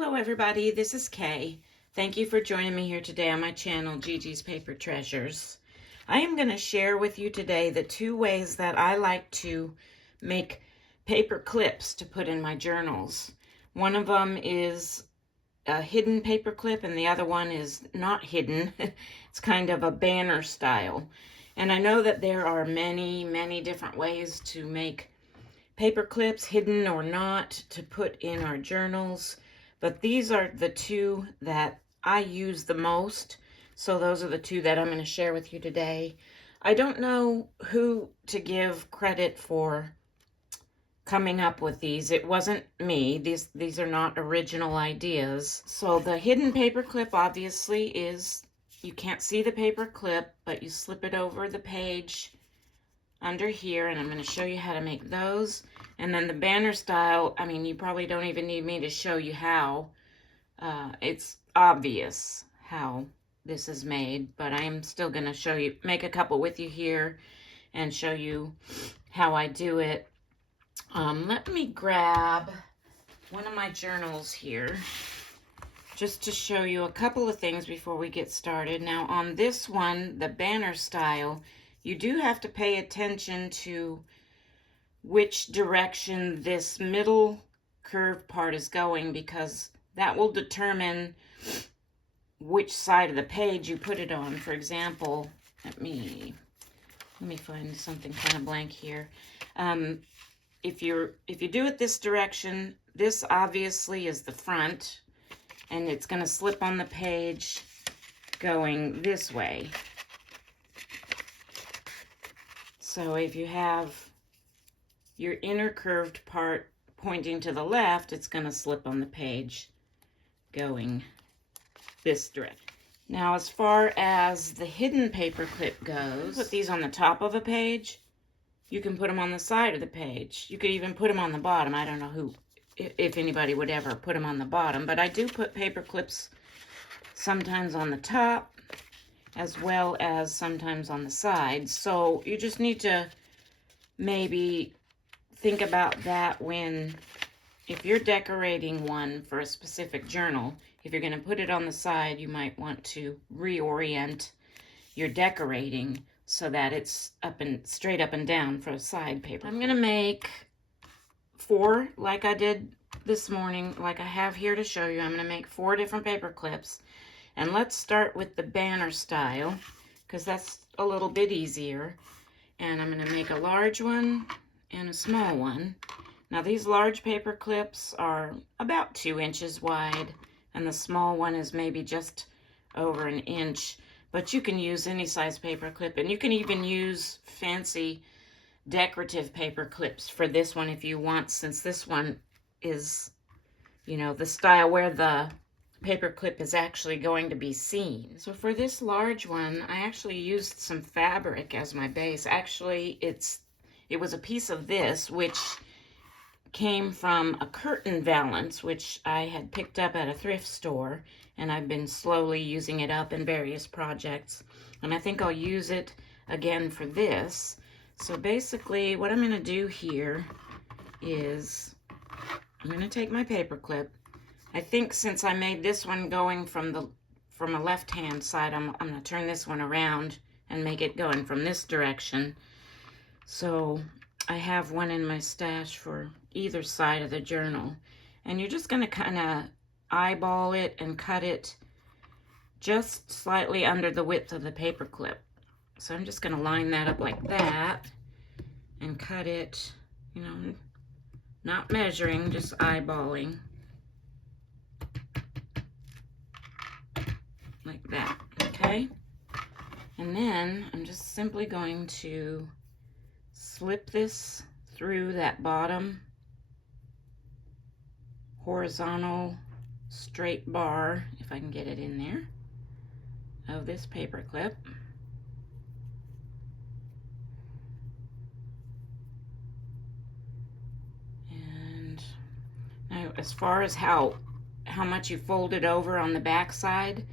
Hello everybody, this is Kay. Thank you for joining me here today on my channel, Gigi's Paper Treasures. I am going to share with you today the two ways that I like to make paper clips to put in my journals. One of them is a hidden paper clip and the other one is not hidden. It's kind of a banner style. And I know that there are many different ways to make paper clips, hidden or not, to put in our journals. But these are the two that I use the most. So those are the two that I'm going to share with you today. I don't know who to give credit for coming up with these. It wasn't me. These are not original ideas. So the hidden paper clip obviously is, you can't see the paper clip, but you slip it over the page under here, and I'm going to show you how to make those. And then the banner style, I mean, you probably don't even need me to show you how. It's obvious how this is made, but I am still going to show you, make a couple with you here and show you how I do it. Let me grab one of my journals here just to show you a couple of things before we get started. Now on this one, the banner style, you do have to pay attention to which direction this middle curved part is going, because that will determine which side of the page you put it on. For example, let me find something kind of blank here. If you do it this direction, this obviously is the front, and it's going to slip on the page going this way. So if you have your inner curved part pointing to the left, it's going to slip on the page going this direction. Now, as far as the hidden paper clip goes, put these on the top of a page. You can put them on the side of the page. You could even put them on the bottom. I don't know if anybody would ever put them on the bottom, but I do put paper clips sometimes on the top as well as sometimes on the sides. So you just need to maybe think about that if you're decorating one for a specific journal. If you're going to put it on the side, you might want to reorient your decorating so that it's straight up and down for a side paper. I'm going to make 4 like I did this morning, like I have here to show you. I'm going to make 4 different paper clips. And let's start with the banner style, because that's a little bit easier. And I'm going to make a large one and a small one. Now these large paper clips are about 2 inches wide, and the small one is maybe just over 1 inch. But you can use any size paper clip, and you can even use fancy decorative paper clips for this one if you want, since this one is, you know, the style where the paper clip is actually going to be seen. So for this large one, I actually used some fabric as my base. Actually, it was a piece of this, which came from a curtain valance, which I had picked up at a thrift store, and I've been slowly using it up in various projects. And I think I'll use it again for this. So basically, what I'm going to do here is I'm going to take my paper clip. I think since I made this one going from a left-hand side, I'm going to turn this one around and make it going from this direction. So I have one in my stash for either side of the journal. And you're just going to kind of eyeball it and cut it just slightly under the width of the paper clip. So I'm just going to line that up like that and cut it, you know, not measuring, just eyeballing. Like that, okay? And then I'm just simply going to slip this through that bottom horizontal straight bar, if I can get it in there, of this paper clip. And now as far as how much you fold it over on the back side,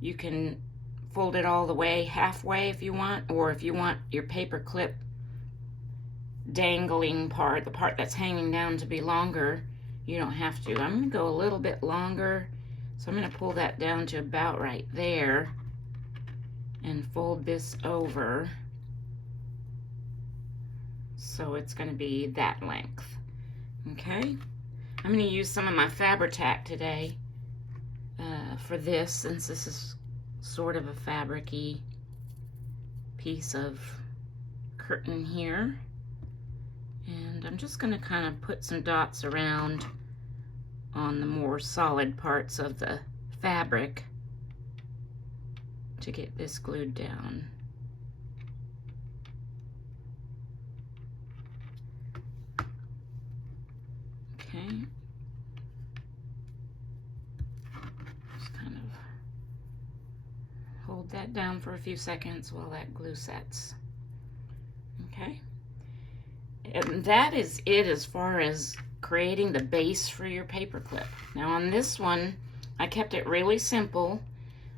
you can fold it all the way halfway if you want, or if you want your paper clip dangling part, the part that's hanging down, to be longer, you don't have to. I'm going to go a little bit longer, so I'm going to pull that down to about right there and fold this over so it's going to be that length. Okay, I'm going to use some of my Fabri-Tac today for this, since this is sort of a fabric-y piece of curtain here. And I'm just going to kind of put some dots around on the more solid parts of the fabric to get this glued down. Okay. Just kind of hold that down for a few seconds while that glue sets. Okay. And that is it as far as creating the base for your paper clip. Now on this one, I kept it really simple.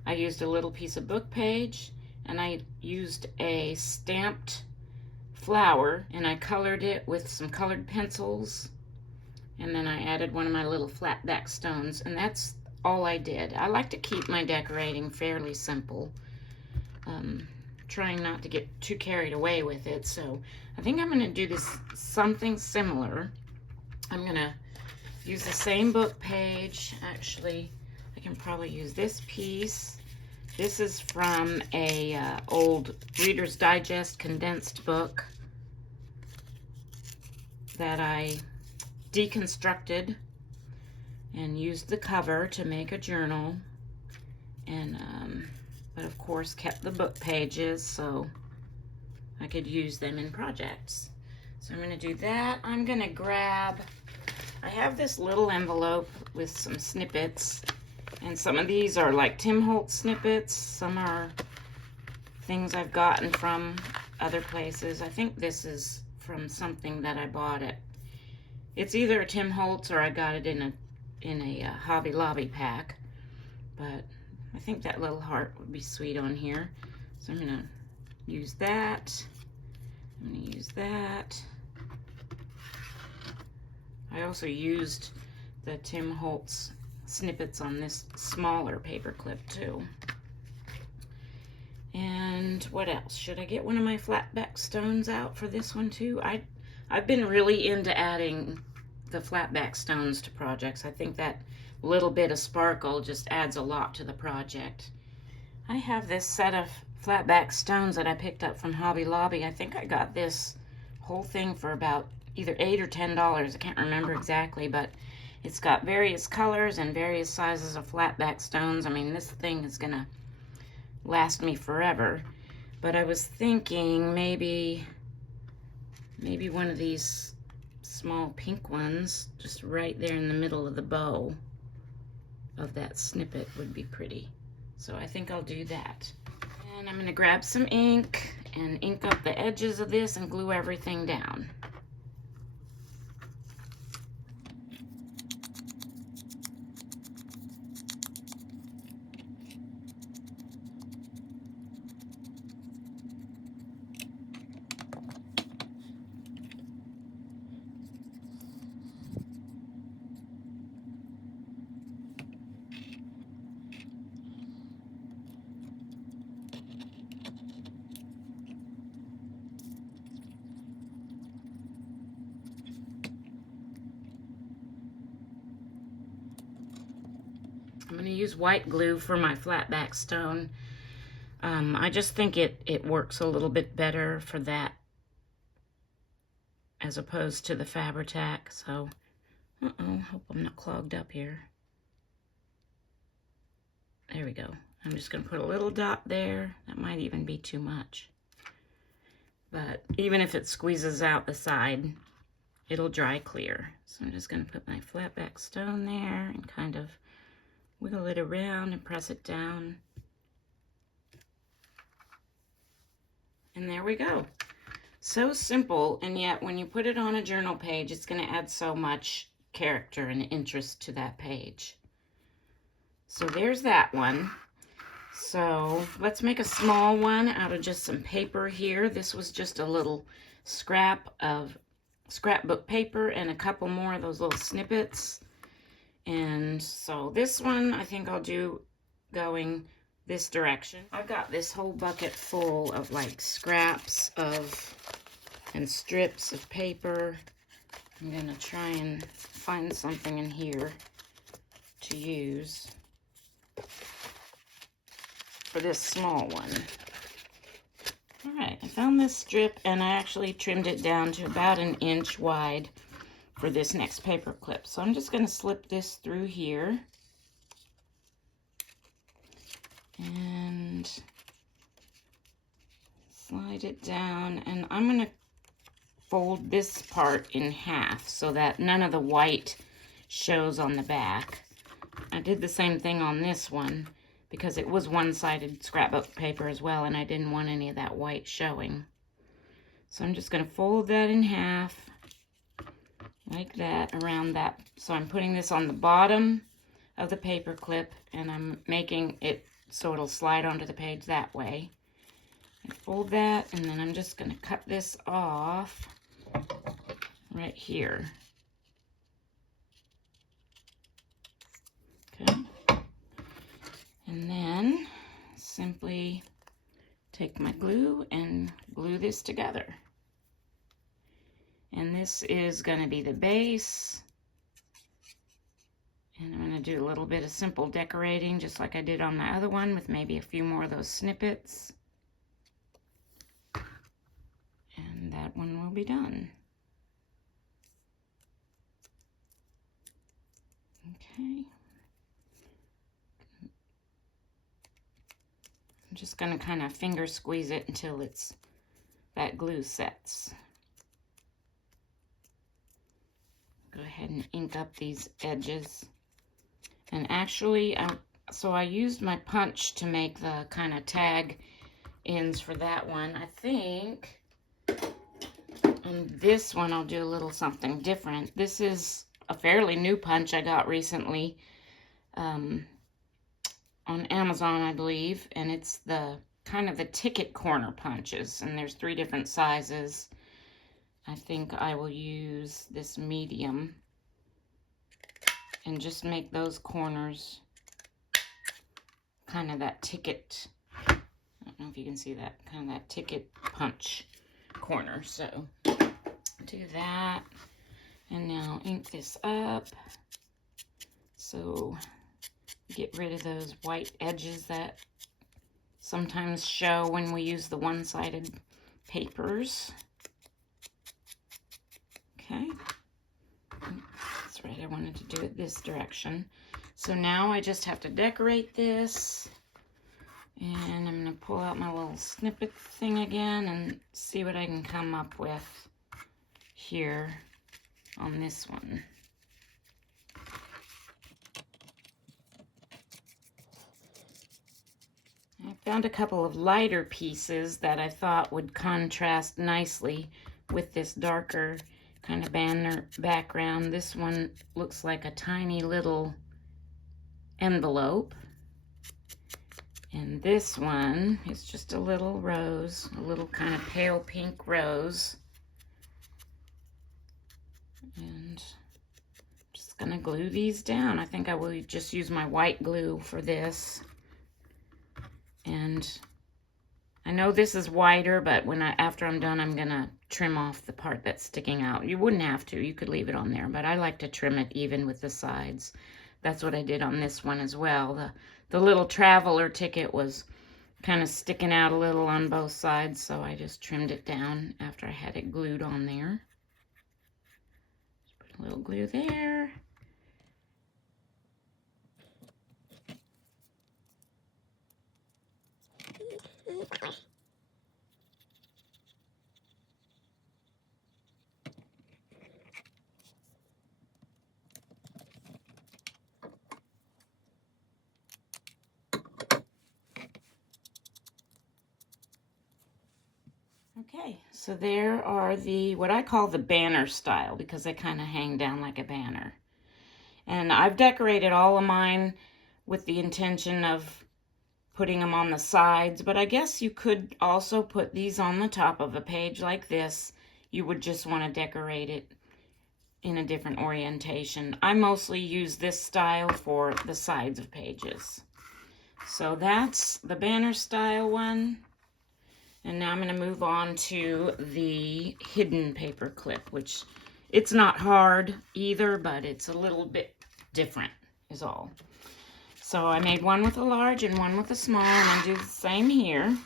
I used a little piece of book page, and I used a stamped flower, and I colored it with some colored pencils, and then I added one of my little flat back stones, and that's all I did. I like to keep my decorating fairly simple, trying not to get too carried away with it. So I think I'm going to do this something similar. I'm going to use the same book page. Actually, I can probably use this piece. This is from a old Reader's Digest condensed book that I deconstructed and used the cover to make a journal, and but of course kept the book pages so I could use them in projects. So I'm going to do that. I'm going to grab, I have this little envelope with some snippets, and some of these are like Tim Holtz snippets, some are things I've gotten from other places. I think this is from something that I bought at, it's either a Tim Holtz or I got it in a Hobby Lobby pack, but I think that little heart would be sweet on here. So I'm going to use that. I'm going to use that. I also used the Tim Holtz snippets on this smaller paper clip too. And what else? Should I get one of my flat back stones out for this one too? I've been really into adding the flat back stones to projects. I think that little bit of sparkle just adds a lot to the project. I have this set of flat back stones that I picked up from Hobby Lobby. I think I got this whole thing for about either $8 or $10. I can't remember exactly, but it's got various colors and various sizes of flat back stones. I mean, this thing is gonna last me forever. But I was thinking maybe one of these small pink ones just right there in the middle of the bow of that snippet would be pretty. So I think I'll do that. And I'm going to grab some ink and ink up the edges of this and glue everything down. I'm going to use white glue for my flat back stone. I just think it works a little bit better for that as opposed to the Fabri-Tac. So, hope I'm not clogged up here. There we go. I'm just going to put a little dot there. That might even be too much. But even if it squeezes out the side, it'll dry clear. So I'm just going to put my flat back stone there and kind of wiggle it around and press it down. And there we go. So simple, and yet when you put it on a journal page, it's going to add so much character and interest to that page. So there's that one. So let's make a small one out of just some paper here. This was just a little scrap of scrapbook paper and a couple more of those little snippets. And so this one I think I'll do going this direction. I've got this whole bucket full of like scraps of and strips of paper. I'm gonna try and find something in here to use for this small one. All right, I found this strip and I actually trimmed it down to about 1 inch wide for this next paper clip. So I'm just going to slip this through here and slide it down, and I'm going to fold this part in half so that none of the white shows on the back. I did the same thing on this one because it was one-sided scrapbook paper as well, and I didn't want any of that white showing. So I'm just going to fold that in half like that around that. So I'm putting this on the bottom of the paper clip, and I'm making it so it'll slide onto the page that way. I fold that, and then I'm just going to cut this off right here. Okay. And then simply take my glue and glue this together. And this is going to be the base. And I'm going to do a little bit of simple decorating just like I did on my other one, with maybe a few more of those snippets. And that one will be done. Okay. I'm just going to kind of finger squeeze it until that glue sets. Go ahead and ink up these edges. And actually, so I used my punch to make the kind of tag ends for that one. I think on this one I'll do a little something different. This is a fairly new punch I got recently on Amazon, I believe, and it's the kind of the ticket corner punches, and there's 3 different sizes. I think I will use this medium and just make those corners kind of that ticket, I don't know if you can see that, kind of that ticket punch corner. So do that, and now ink this up so get rid of those white edges that sometimes show when we use the one-sided papers. Okay, that's right, I wanted to do it this direction. So now I just have to decorate this, and I'm going to pull out my little snippet thing again and see what I can come up with here on this one. I found a couple of lighter pieces that I thought would contrast nicely with this darker kind of banner background. This one looks like a tiny little envelope, and this one is just a little rose, a little kind of pale pink rose. And I'm just gonna glue these down. I think I will just use my white glue for this. And I know this is wider, but after I'm done, I'm gonna trim off the part that's sticking out. You wouldn't have to, you could leave it on there, but I like to trim it even with the sides. That's what I did on this one as well. The little traveler ticket was kind of sticking out a little on both sides, so I just trimmed it down after I had it glued on there. Just put a little glue there. Okay, so there are what I call the banner style, because they kind of hang down like a banner. And I've decorated all of mine with the intention of putting them on the sides, but I guess you could also put these on the top of a page like this, you would just want to decorate it in a different orientation. I mostly use this style for the sides of pages. So that's the banner style one. And now I'm going to move on to the hidden paper clip, which it's not hard either, but it's a little bit different is all. So I made one with a large and one with a small, and I do the same here.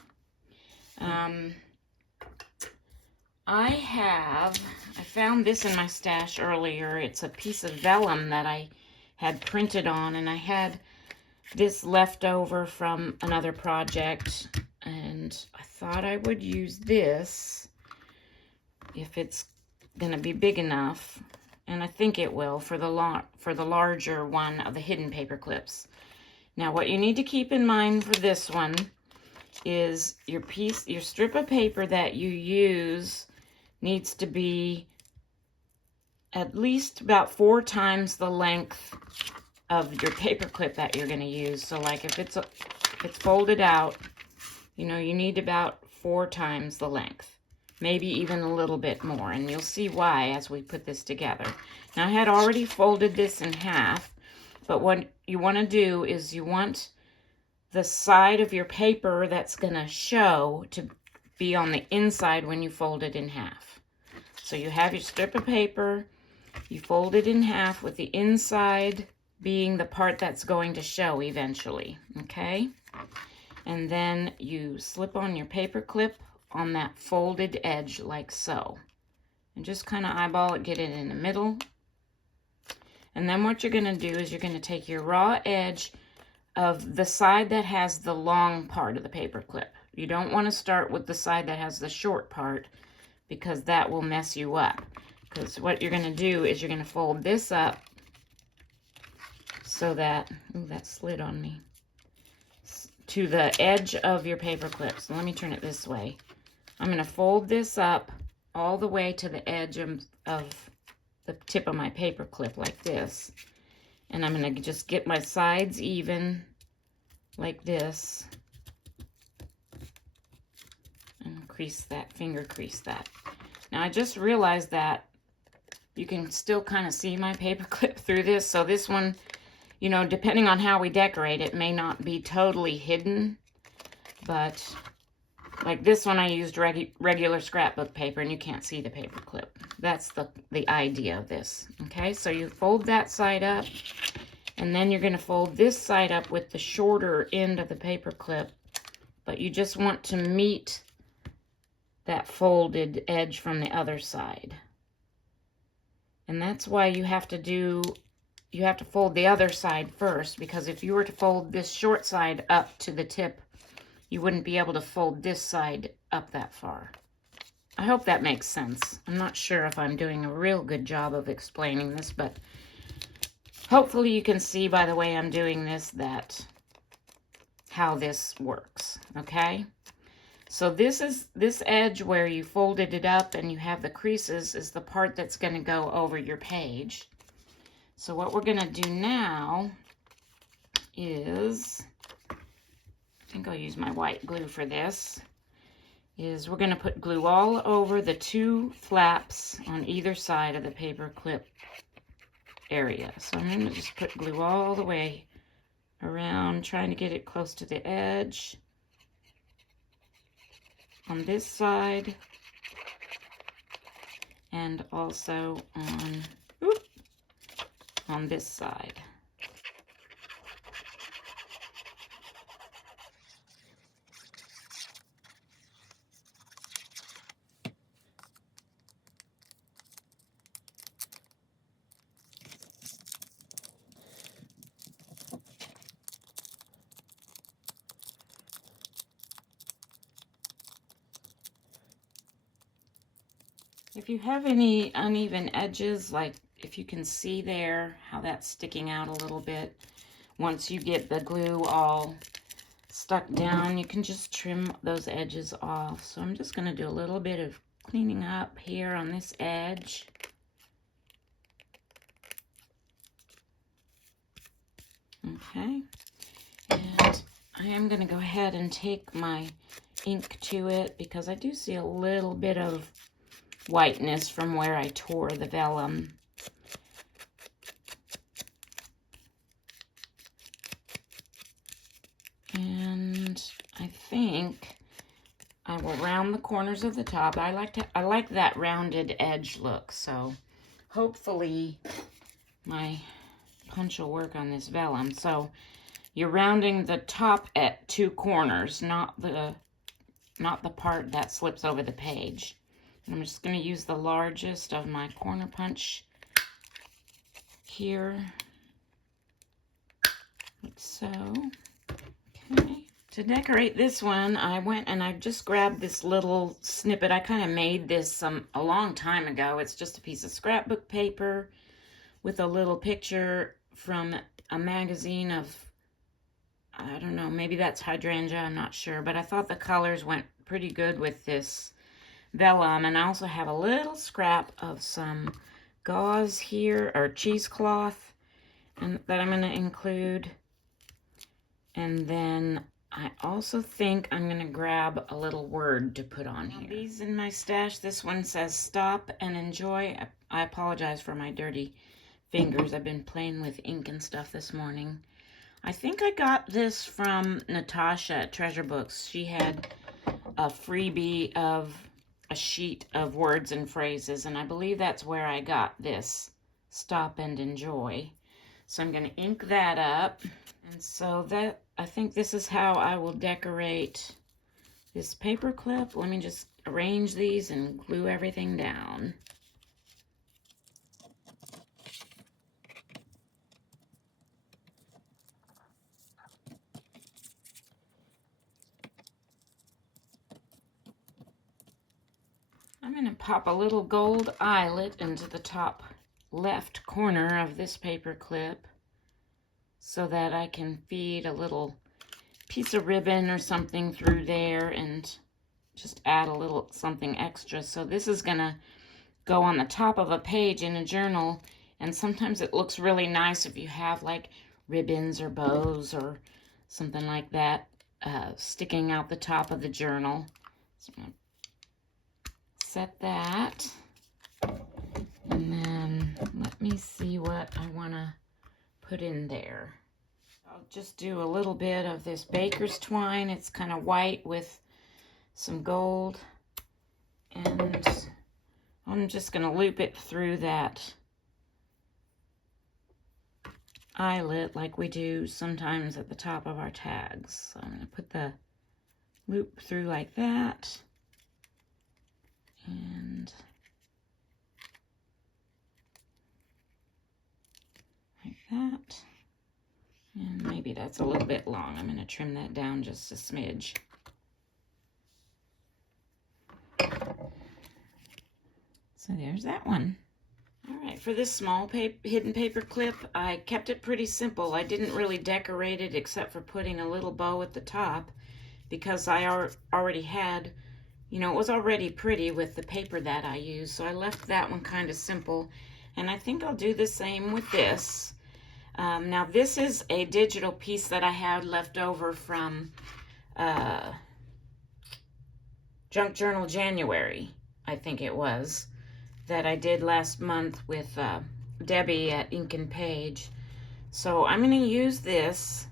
I found this in my stash earlier. It's a piece of vellum that I had printed on, and I had this left over from another project, and I thought I would use this if it's gonna be big enough, and I think it will for the larger one of the hidden paper clips. Now what you need to keep in mind for this one is your strip of paper that you use needs to be at least about 4 times the length of your paper clip that you're going to use. So like if it's folded out, you know, you need about 4 times the length, maybe even a little bit more, and you'll see why as we put this together. Now I had already folded this in half, but what you want to do is you want the side of your paper that's going to show to be on the inside when you fold it in half. So you have your strip of paper, you fold it in half with the inside being the part that's going to show eventually, okay? And then you slip on your paper clip on that folded edge like so. And just kind of eyeball it, get it in the middle. And then what you're going to do is you're going to take your raw edge of the side that has the long part of the paper clip. You don't want to start with the side that has the short part, because that will mess you up. Because what you're going to do is you're going to fold this up so that, ooh, that slid on me, to the edge of your paper clip. So let me turn it this way. I'm going to fold this up all the way to the edge of the tip of my paper clip like this. And I'm going to just get my sides even like this. And crease that, finger crease that. Now I just realized that you can still kind of see my paper clip through this. So this one, you know, depending on how we decorate it, may not be totally hidden. But like this one, I used regular scrapbook paper, and you can't see the paper clip. That's the idea of this. Okay, so you fold that side up, and then you're going to fold this side up with the shorter end of the paper clip. But you just want to meet that folded edge from the other side. And that's why you have to fold the other side first, because if you were to fold this short side up to the tip, you wouldn't be able to fold this side up that far. I hope that makes sense. I'm not sure if I'm doing a real good job of explaining this, but hopefully you can see by the way I'm doing this how this works, okay? So this edge where you folded it up and you have the creases is the part that's going to go over your page. So what we're going to do now is, I think I'll use my white glue for this, is we're going to put glue all over the 2 flaps on either side of the paper clip area. So I'm going to just put glue all the way around, trying to get it close to the edge on this side, and also on this side. If you have any uneven edges, like if you can see there how that's sticking out a little bit, once you get the glue all stuck down, you can just trim those edges off. So I'm just going to do a little bit of cleaning up here on this edge. Okay, and I am going to go ahead and take my ink to it, because I do see a little bit of whiteness from where I tore the vellum. And I think I will round the corners of the top. I like that rounded edge look, so hopefully my punch will work on this vellum. So you're rounding the top at 2 corners, not the part that slips over the page. And I'm just going to use the largest of my corner punch here, like so. Okay. To decorate this one, I went and I just grabbed this little snippet. I kind of made this a long time ago. It's just a piece of scrapbook paper with a little picture from a magazine of, I don't know, maybe that's hydrangea, I'm not sure. But I thought the colors went pretty good with this vellum. And I also have a little scrap of some gauze here, or cheesecloth, and that I'm going to include. And then I also think I'm going to grab a little word to put on here. These in my stash, this one says stop and enjoy. I apologize for my dirty fingers. I've been playing with ink and stuff this morning. I think I got this from Natasha at Treasure Books. She had a freebie of a sheet of words and phrases, and I believe that's where I got this, stop and enjoy. So I'm going to ink that up. And so that, I think this is how I will decorate this paper clip. Let me just arrange these and glue everything down. I'm going to pop a little gold eyelet into the top left corner of this paper clip so that I can feed a little piece of ribbon or something through there and just add a little something extra. So this is going to go on the top of a page in a journal, and sometimes it looks really nice if you have like ribbons or bows or something like that sticking out the top of the journal. So I'm going to set that, and then let me see what I want to put in there. I'll just do a little bit of this baker's twine. It's kind of white with some gold, and I'm just going to loop it through that eyelet like we do sometimes at the top of our tags. So I'm going to put the loop through like that, and like that. And maybe that's a little bit long. I'm going to trim that down just a smidge. So there's that one. All right, for this small hidden paper clip, I kept it pretty simple. I didn't really decorate it except for putting a little bow at the top because I already had, you know, it was already pretty with the paper that I used. So I left that one kind of simple. And I think I'll do the same with this. Now this is a digital piece that I had left over from Junk Journal January, I think it was, that I did last month with Debbie at Ink and Page. So I'm going to use this,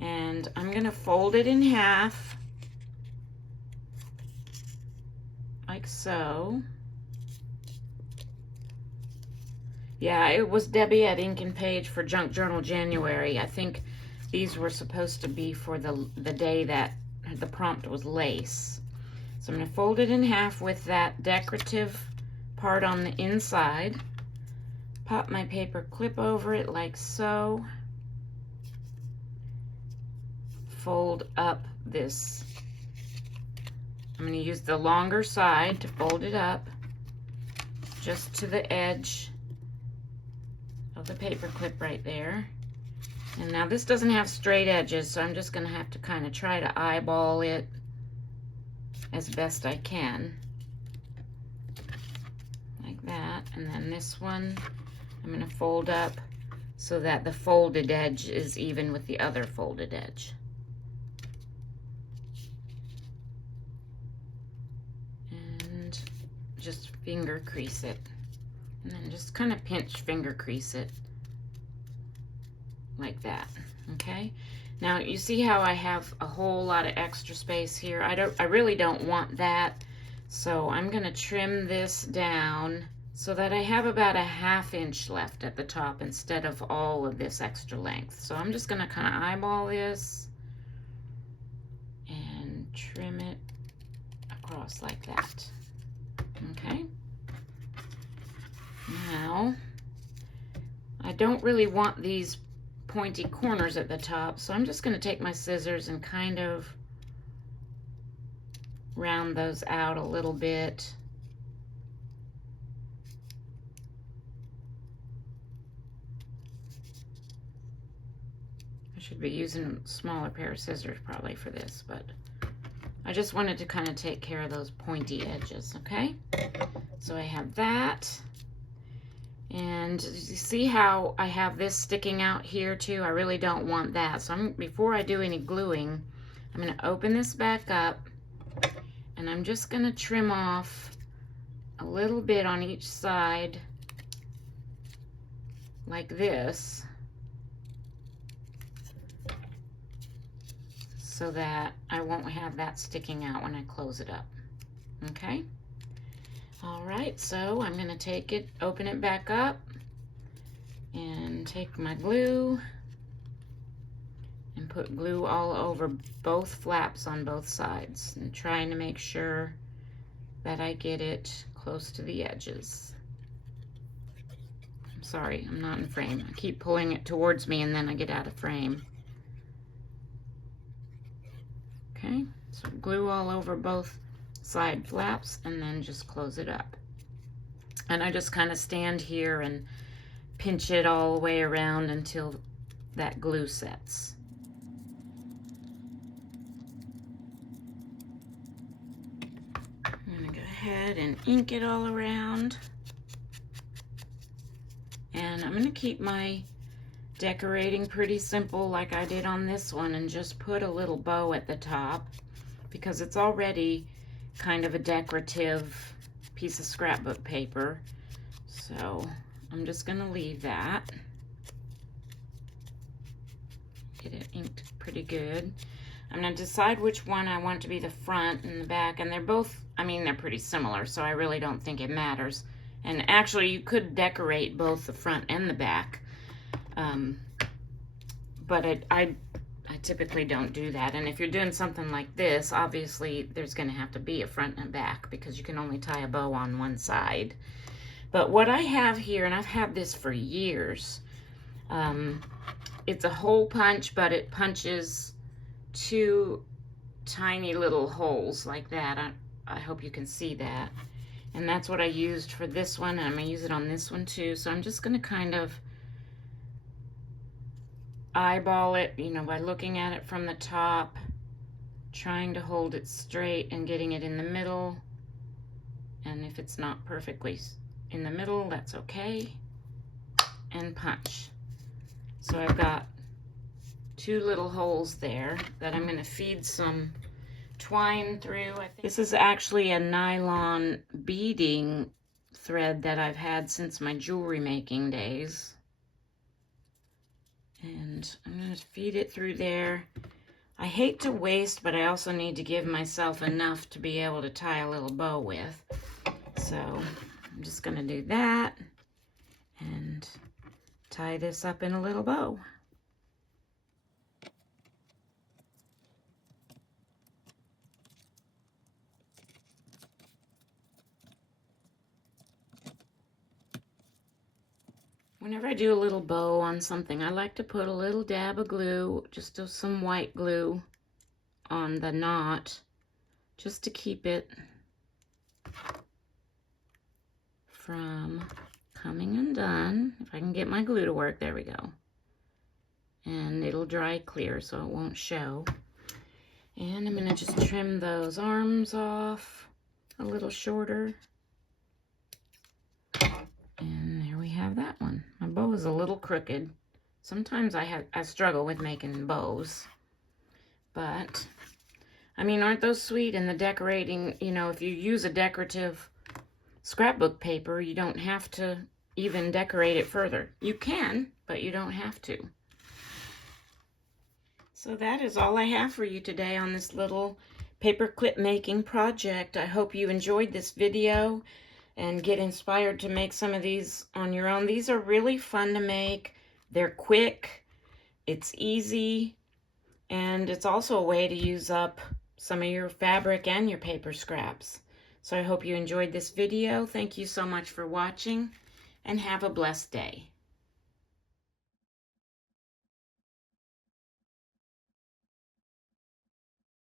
and I'm going to fold it in half, like so. Yeah, it was Debbie at Ink and Page for Junk Journal January. I think these were supposed to be for the day that the prompt was lace. So I'm going to fold it in half with that decorative part on the inside. Pop my paper clip over it like so. Fold up this. I'm going to use the longer side to fold it up just to the edge of the paper clip right there. And now this doesn't have straight edges, so I'm just going to have to kind of try to eyeball it as best I can, like that. And then this one I'm going to fold up so that the folded edge is even with the other folded edge. And just finger crease it. And then just kind of pinch finger crease it like that, okay? Now you see how I have a whole lot of extra space here? I really don't want that. So I'm gonna trim this down so that I have about a 1/2 inch left at the top instead of all of this extra length. So I'm just gonna kind of eyeball this and trim it across like that, okay? Now, I don't really want these pointy corners at the top, so I'm just going to take my scissors and kind of round those out a little bit. I should be using a smaller pair of scissors probably for this, but I just wanted to kind of take care of those pointy edges, okay? So I have that. And you see how I have this sticking out here too? I really don't want that. So before I do any gluing, I'm going to open this back up and I'm just going to trim off a little bit on each side like this so that I won't have that sticking out when I close it up. Okay? All right, so I'm gonna take it, open it back up, and take my glue and put glue all over both flaps on both sides, and trying to make sure that I get it close to the edges. I'm sorry, I'm not in frame. I keep pulling it towards me and then I get out of frame. Okay, so glue all over both side flaps and then just close it up. And I just kind of stand here and pinch it all the way around until that glue sets. I'm gonna go ahead and ink it all around. And I'm gonna keep my decorating pretty simple like I did on this one and just put a little bow at the top because it's already kind of a decorative piece of scrapbook paper. So I'm just gonna leave that. Get it inked pretty good. I'm gonna decide which one I want to be the front and the back, and they're both, I mean, they're pretty similar, so I really don't think it matters. And actually you could decorate both the front and the back. But I typically don't do that. And if you're doing something like this, obviously there's going to have to be a front and back because you can only tie a bow on one side. But what I have here, and I've had this for years, it's a hole punch, but it punches two tiny little holes like that. I hope you can see that. And that's what I used for this one, and I'm going to use it on this one too. So I'm just going to kind of eyeball it, you know, by looking at it from the top, trying to hold it straight and getting it in the middle. And if it's not perfectly in the middle, that's okay. And punch. So I've got two little holes there that I'm going to feed some twine through. I think this is actually a nylon beading thread that I've had since my jewelry making days. And I'm going to feed it through there. I hate to waste, but I also need to give myself enough to be able to tie a little bow with. So I'm just going to do that and tie this up in a little bow. Whenever I do a little bow on something, I like to put a little dab of glue, just some white glue on the knot, just to keep it from coming undone. If I can get my glue to work, there we go. And it'll dry clear so it won't show. And I'm gonna just trim those arms off a little shorter. And there we have that one. My bow is a little crooked. Sometimes I struggle with making bows. But, I mean, aren't those sweet? And the decorating, you know, if you use a decorative scrapbook paper, you don't have to even decorate it further. You can, but you don't have to. So that is all I have for you today on this little paper clip making project. I hope you enjoyed this video and get inspired to make some of these on your own. These are really fun to make. They're quick, it's easy, and it's also a way to use up some of your fabric and your paper scraps. So I hope you enjoyed this video. Thank you so much for watching, and have a blessed day.